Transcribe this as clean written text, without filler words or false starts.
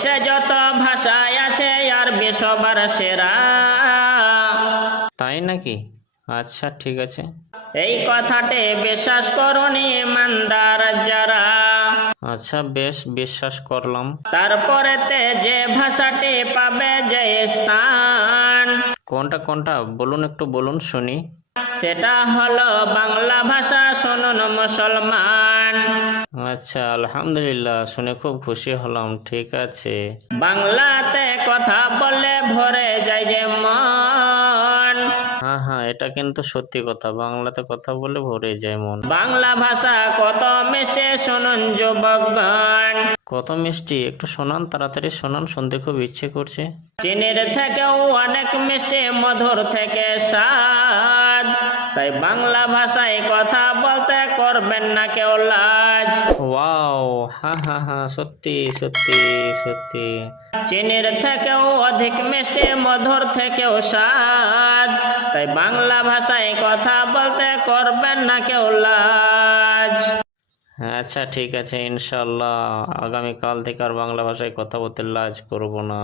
বিশ্বে যত ভাষায় আছে আরবি সবার সেরা। তাই নাকি? আচ্ছা ঠিক আছে। এই কথাটি বিশ্বাস করুন ইমানদার যারা। আচ্ছা বেশ, বিশ্বাস করলাম। তারপরেতে যে ভাষাটি পাবে যে স্থান, কোনটা কোনটা বলুন, একটু বলুন শুনি। সেটা হলো বাংলা ভাষা। শুনুন মুসলমান, আচ্ছা আলহামদুলিল্লাহ, শুনে খুব খুশি হলাম। ঠিক আছে। বাংলাতে কথা বললে ভরে যায় যে মন। হ্যাঁ হ্যাঁ, এটা কিন্তু সত্যি কথা, বাংলাতে কথা বলে ভরে যায় মন। বাংলা ভাষা কত মিষ্টি শুনুন যুবকগণ। কত মিষ্টি, একটু শোনান, তাড়াতাড়ি শোনান, শুনতে খুব ইচ্ছে করছে। চিনির থেকেও অনেক মিষ্টি, মধুর থেকে স্বাদ। তাই বাংলা ভাষায় কথা বলতে করবেন না কেউ লাজ। ওয়াও, হ্যাঁ হ্যাঁ হ্যাঁ, সত্যি সত্যি সত্যি। চিনির থেকেও অধিক মিষ্টি, মধুর থেকেও স্বাদ। তাই বাংলা ভাষায় কথা বলতে করবেন না কেউ লাজ। আচ্ছা ঠিক আছে, ইনশাল্লাহ আগামীকাল থেকে আর বাংলা ভাষায় কথা বলতে লাজ করব না।